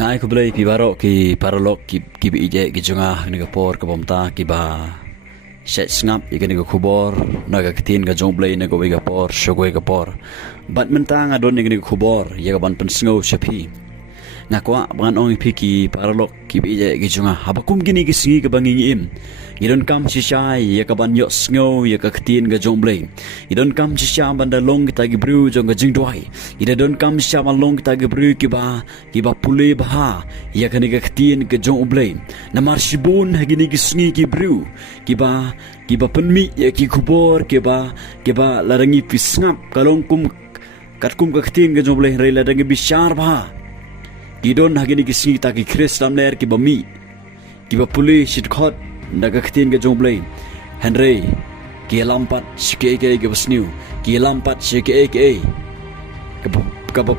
ngai ko blai pi baro ki paralok ki bi je ki junga ni ka por ka bomta ki ba shet snap i ni ka khubor na ka tin ka jong blai na ko ga por shogoi ka por bat menta nga don ni ka khubor ya ka ban pen sngo shapi nga kwa ban ong pi ki paralok ki bi je ki junga habakum gini ki singi ka bangi im idon kam sishai ya ka ban yo sngo ya ka tin ka jong blai idon kam shisha ban da long ta gi bru jong ka jing doi ida don kam shisha ban long ta gi bru ki ba pule ba ya ka ni ka tin ka jong blai na mar shibun ha gini ki singi ki bru ki ba penmi ya ki kubor ki ba larangi pisngap kalong kum katkum ka tin ka jong blai rei larangi bishar ba idon ha gini ki singi ta ki kristam ler ki ba mi ki ba pule shit khot naga ketin ke jong blai Henry ki lampat sike ke basniu ki lampat sike ke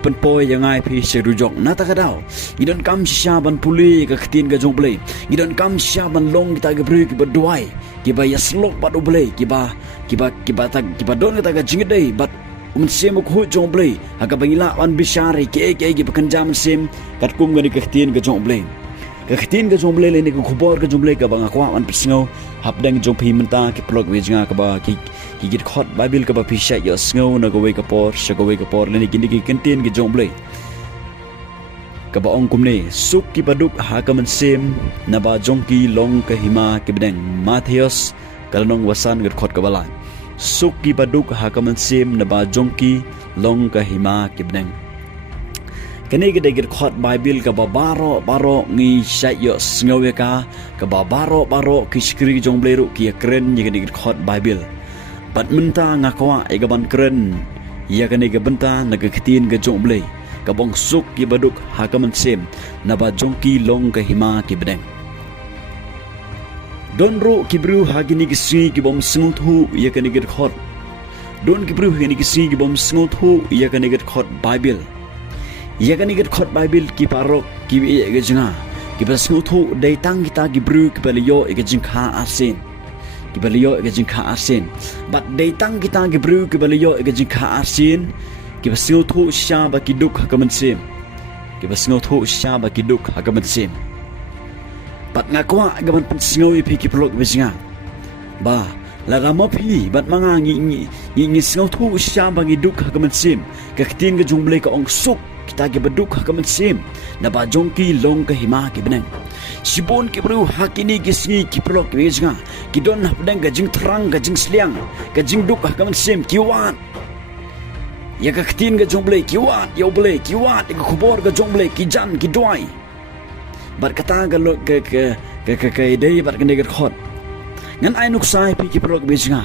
pen poi yang ai pi serujok nata kadau idon kam sha ban puli ka ketin ke jong blai idon kam sha ban long kita ke bru ki berduai ki ba yaslok pat blai ki ba don kita ke jingdei bat sem ko jong blai aga bangila wan bishari ke bekenjam sem katkum gani ketin ke jong blai ketin ke jong blai le ni ko khubor ke jong blai ka bang akwa an pisngo hapdang jong pi menta ki plog wejnga ka ba ki git khot bible ka ba pisha yo sngo na go we ka por sha go we ka por le ni ki ketin ke jong blai ka ba ong kumne suk ki paduk ha ka man sem na ba jong ki long ka hima ki bedeng Mathaios kalonong wasan git khot ka bala suk ki paduk ha ka man sem na ba jong ki long ka hima ki bedeng kene gede gir khot bible ka baro ngi shayo sngowe ka baro ki skri jong bleru ki kren ye gede gir khot bible bat menta ngakwa e gaban kren ya kene ge benta na ge ktin ge jong ble ka bong suk ki baduk hakaman sem na ba jong ki long ka hima ki bedeng don ro ki bru hagini ki si ki bom sngewthuh ye kene gir khot don ki bru hagini ki si ki bom sngewthuh ye kene gir khot bible ya kan ikat khot bible ki parok ki ge jinga ki sngewthuh dei tang kita ki bru ki baliyo ge jingkha asin ki baliyo ge jingkha asin bat dei tang kita ki bru ki baliyo ge jingkha asin ki sngewthuh sha ba ki duk hakaman sem ki sngewthuh sha ba ki duk hakaman sem bat ngakwa ge ban sngeu pi ki plok be jinga ba la ramo pi bat manga ngi sngewthuh sha ba gi duk hakaman sem ka ktin ge jumble ka ong suk kita ke beduk hakaman sem na ba jongki long ka hima ke benang sibon ke bru hakini ke singi ki plok ke jinga ki don hapdang ga jing terang ga jing sliang ga jing duk hakaman sem ki wan ya ka ktin ga jomble ki wan yo ble ki wan ga khubor ga jomble ki jan ki doi bar kata ga lo ke dei bar ke negar khot ngan ai nuk sai pi ki plok be jinga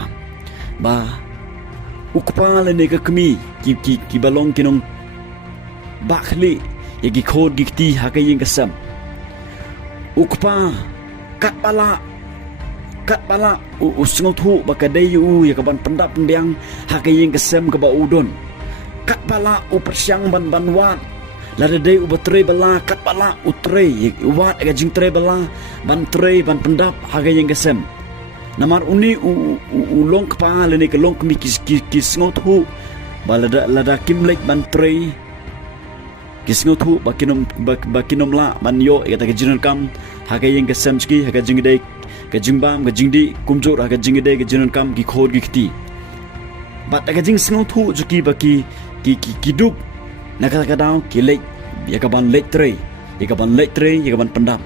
ba ukpala ne ka kmi ki balong kinong bakhli yagi khod gikti hakayeng kasam ukpa katpala sngewthuh bakadai ya kaban pendap pendiang hakayeng kasam ka ba udon katpala persyang ban wat lada dei ubetre bala katpala utre wat ga jing tre bala ban pendap hakayeng kasam namar uni ulong kpa le ne ka long kmi ki sngewthuh balada kimlek ban tre kisngewthuh bakinom la manyo eta gejinon kam hakayeng kesamski hakajingde kejimbam kejingdi kumjur hakajingde gejinon kam ki khod gikti bat hakajing sngewthuh juki baki kiduk nakadau kilek yakaban letre yakaban pendam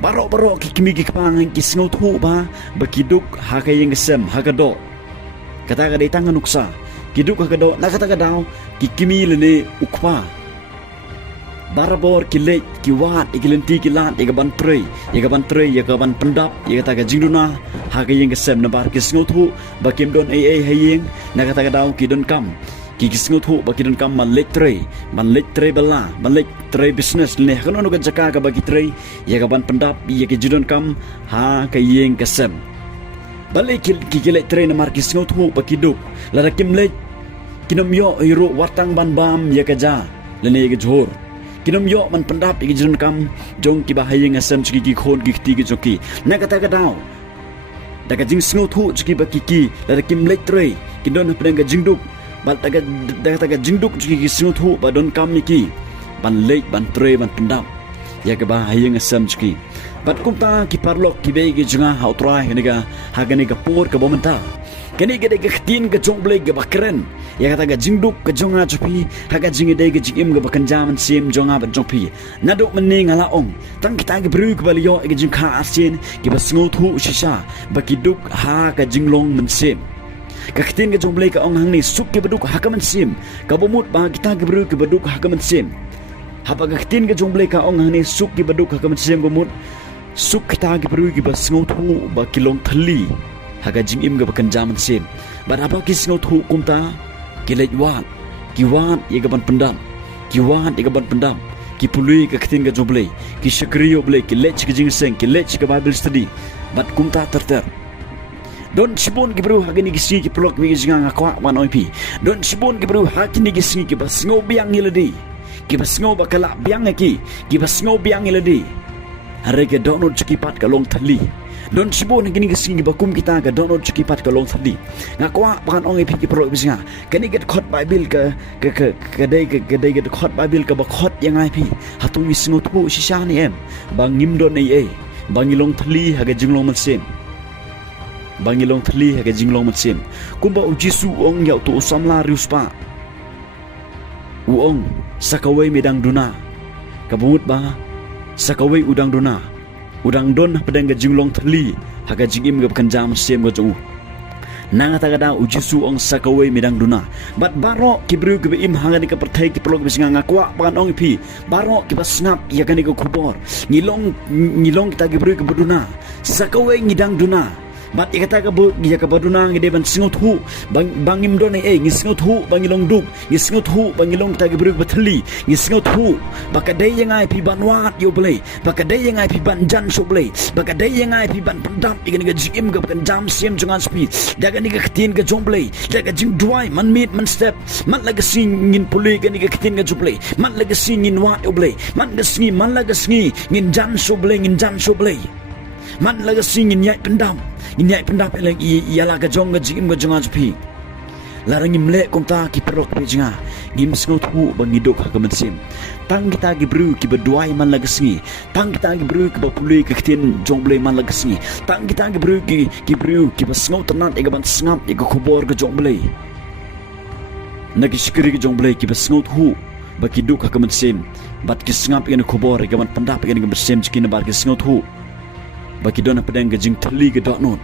baro ki kimi ki kpang ki sngewthuh ba bakiduk hakayeng kesam hakado kata kadai tangan uksa kiduk hakado nakadau ki kimi lene ukpa barabor kilek kiwat ikilenti kilat yakaban tre yakaban pendap yakata jingduna hakayeng kesem na bar kisngewthuh bakim don ai hayeng nakata kadau kidon kam ki kisngewthuh bakidon kam man lek tre bala man lek tre business ne hakono no jaka ka bagi tre yakaban pendap yakijidon kam hakayeng kesem balik ki kilek tre na mar kisngewthuh bakiduk larakim lek kinomyo hiro watang ban bam yakaja lene yekjhor kinom yo man pendap igi jun kam jong ki bahayeng asam chiki ki khon ki ti ki joki na kata kadau daga jing sngewthuh chiki bakiki la kim letre kidon pedang ga jingduk bal daga jingduk chiki ki sngewthuh badon kam niki ban lek ban tre ban pendap ya ke ba hayang asam chki bat kumta ki parlok ki be gi junga hautrai haniga hagani ga por ka bomenta kani ga de ga khtin ga jongle ga bakren ya kata ga jingduk ga jonga chupi haga jingi de ga jingim ga bakan jaman sim jonga ba jongpi naduk meni ngala ong tang kita ga bru ga balio ga jing kha asin ki ba sngewthuh shisha ba ki duk ha ga jinglong mensim ka khtin ga jongle ka ong hangni suk ki baduk ha ka mensim ka bomut ba kita ga bru ga baduk ha ka mensim hapa ga khtin ga jongle ka ong hangni suk ki baduk ha ka mensim bomut suk kita ga bru ga ba sngewthuh ba kilong thali haga jingim ga bakan jaman sim barapa ki sngewthuh kumta kilej wat ki wat ye ga ban pendam ki wat ye ga ban pendam ki pului ka khtin ga joble ki shakriyo ble ki lech ga jing seng ki lech ga bible study bat kumta terter don sibon ki bru haga ni ki si ki plok mi jinga ngakwa wan oipi don sibon ki bru haki ni ki si ki bas ngo biang iladi ki bas ngo bakala biang ki bas ngo biang iladi harega donot chikipat ka long thali don sibon gini gesing bakum kita ga donot chikipat ka long thali ngakwa pan ong epi ki pro bisinga kani get khot bible ka dai get khot bible ka ba khot yang ai pi hatung sngewthuh shisha ni em bangim don nei bangilong thali haga jinglong mansem bangilong thali haga jinglong mansem kumba ujisu ong yau tu samla riuspa uong sakawai medang duna kabut ba sakawai udang dona udang don pedang ga jinglong thali haga jingim ga kan jam sem ga jong nanga ta ga ujisu ong sakawai medang dona bat baro kibru ga im hanga ni ka perthai ki plog bisinga ngakwa pan ong pi baro ki basnap ya ga ni ga kubor ngilong kita kibru ga beduna sakawai ngidang dona bat ikata ka bu ya ka baduna ngi deban sngewthuh bangim don ngi sngewthuh bangilong duk ngi sngewthuh bangilong ta gi bruk bathli ngi sngewthuh bakadai yang ai pi banwat yo blai bakadai yang ai pi ban jan so blai bakadai yang ai pi ban pendam igani ga jim ga kan jam sem jungan spi daga ni ga khtin ga jong blai daga jing duai man meet man step man laga sing ngin puli ga ni ga khtin ga jublai man laga sing ngin wat yo blai man ga singi man laga singi ngin jan so blai man laga sing ngin yai pendam inyai pendap lagi ialah ga jong ga jim ga jonga jupi larang imle komta ki perok pe jinga gim sngewthuh bangidok ha kamansim tang kita gi bru ki beduai man lagasni tang kita gi bru ki bapului ki khtin jongle man lagasni tang kita gi bru ki basngau tanat ega ban sngap ega khobor ga jongle nagi sikri gi jongle ki basngewthuh bakidok ha kamansim bat ki sngap ega khobor ega ban pandap ega ga bersem chikin bar ki sngewthuh baki dona pedang ga jing thali ga donot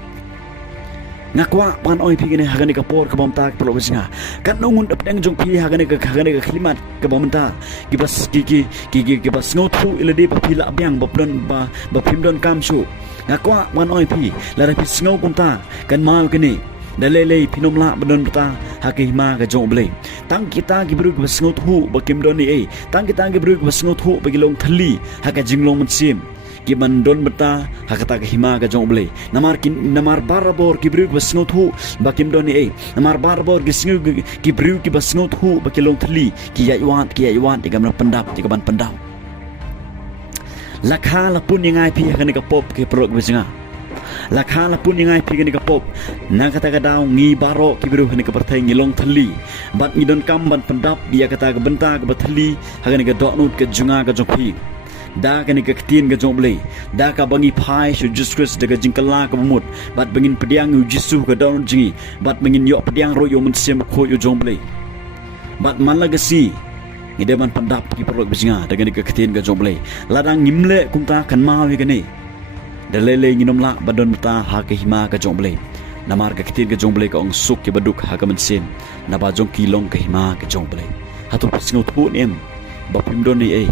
ngakwa pan oi pi gene hagani ka por ka bomta ka pro bisinga kan nungun pedang jong pi hagani ka khlimat ka bomta ki bas ki bas ngothu iladi pa pila abyang bapron ba pimdon kamsu ngakwa pan oi pi lara pi sngo bomta kan mal gene dalele pinomla badon ta hakima ga jong ble tang kita gi bru bas ngothu bakim don ni tang kita gi bru bas ngothu bagilong thali haga jinglong mansim ki mandon beta hakata ka hima ka jong ble namar barabor ki bru bas ngothu bakim don ni namar barabor ki sngu ki bru ki bas ngothu bakilong thali ki yaiwat igam pendap ti ban pendap lakha lapun yang ai pi ka ni ka pop ki prok bisinga lakha lapun yang ai pi ka ni ka pop na kata ka daw ngi baro ki bru ni ka perthai ngilong thali bat ngidon kam ban pendap dia kata ka benta ka bathali ha ni ka donut ka junga ka jokhi da ka ni ka khtin ka joble da ka bangi phai su Jesus daga jingkala ka bumut bat bangin pediang u jisu ka donut jingi bat bangin yo pediang ro yo munsem kho yo joble bat malagasi ngideman pendap ki perok bisinga daga ni ka khtin ka joble ladang ngimle kumta kan mawi ka ni dalele nginom la badon ta ha ka hima ka joble namar ka khtin ka joble ka ong suk ki baduk ha ka mansen na ba jong kilong ka hima ka joble hatu pisngo thu nem bapim don ni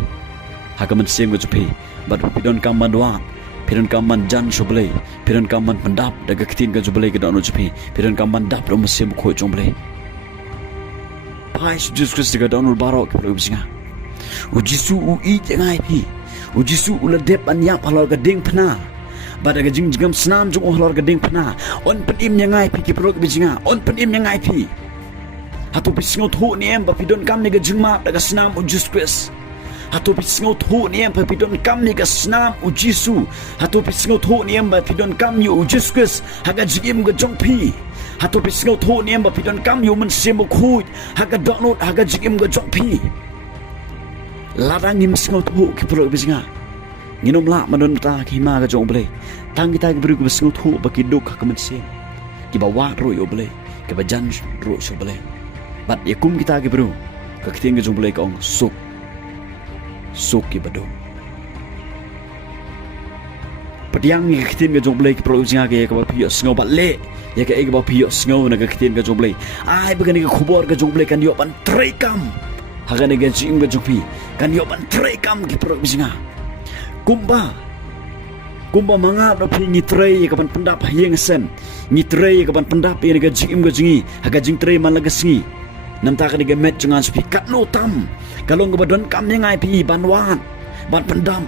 hakaman sem go jupi bad pidon kam mandwa pidon kam man jan shoble pidon kam man pandap daga khtin ga juble ga dono jupi pidon kam man dap ro sem kho jomble pai Jesus Christ ga dono barok pro bisinga ujisu u i jangai pi ujisu ula dep anya palor ga ding phna badaga jing jingam snam jung ohlor ga ding phna on panim nyangai pi ki pro bisinga on panim nyangai pi hatu pisngo thu ni em ba pidon kam ni ga jingma daga snam u Jesus Christ hatu pisngo thu ni em ba pidon kam ni ga snam u Jisu hatu pisngo thu ni em ba pidon kam yu u Jesus Christ haga jingim ga jongpi hatu pisngo thu ni em ba pidon kam yu man semo khu haga donot haga jingim ga jongpi larang im sngo thu ki pro bisinga nginom la madon ta ki ma ga jong ble tang kita ki bru ki sngewthuh ba ki duk ka mynsiem ki ba wa ro yo ble ki ba jan ro so ble bat ye kum kita ki bru ka kitien ga jong ble ka ong suk ki badu padiang ni kitien ga jong ble ki pro jinga ke ka ba phi sngew bat le ya ka e ka ba phi sngew na ka kitien ga jong ble ai ba ni ka khubor ga jong ble kan yo ban trei kam ha ga ni ga jing ga jong phi kan yo ban trei kam ki pro jinga kumba manga do phi ni trei ka ban pendap hieng sen ni trei ka ban pendap ye ga jing ga jingi ha ga jing trei man la ga singi nam ta ka ni ga met jangan spi kat no tam kalong ga badon kam yang ai pi ban wan ban pendam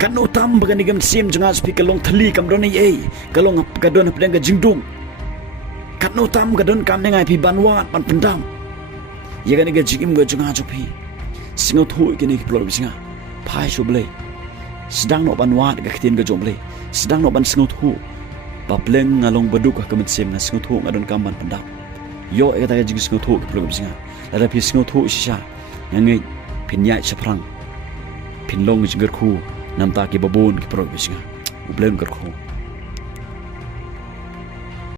kat no tam ba ga ni ga mynsiem jangan spi kalong thali kam don ei kalong ga don pedang ga jingdung kat no tam ga don kam yang ai pi ban wan ban pendam ye ga ni ga jing ga jangan spi sngewthuh ki ni ki plor bisinga phai so ble sedang no ban wat ga kitien ga jong ble sedang no ban sngewthuh ba pleng ngalong baduk ka mynsiem na sngewthuh ngadon kam ban pendam yo e ta ga jing sngewthuh ki plor bisinga la pi sngewthuh sisa ngai pinyai saprang pinlong jingger khu nam ta ki babon ki plor bisinga ublem gar khu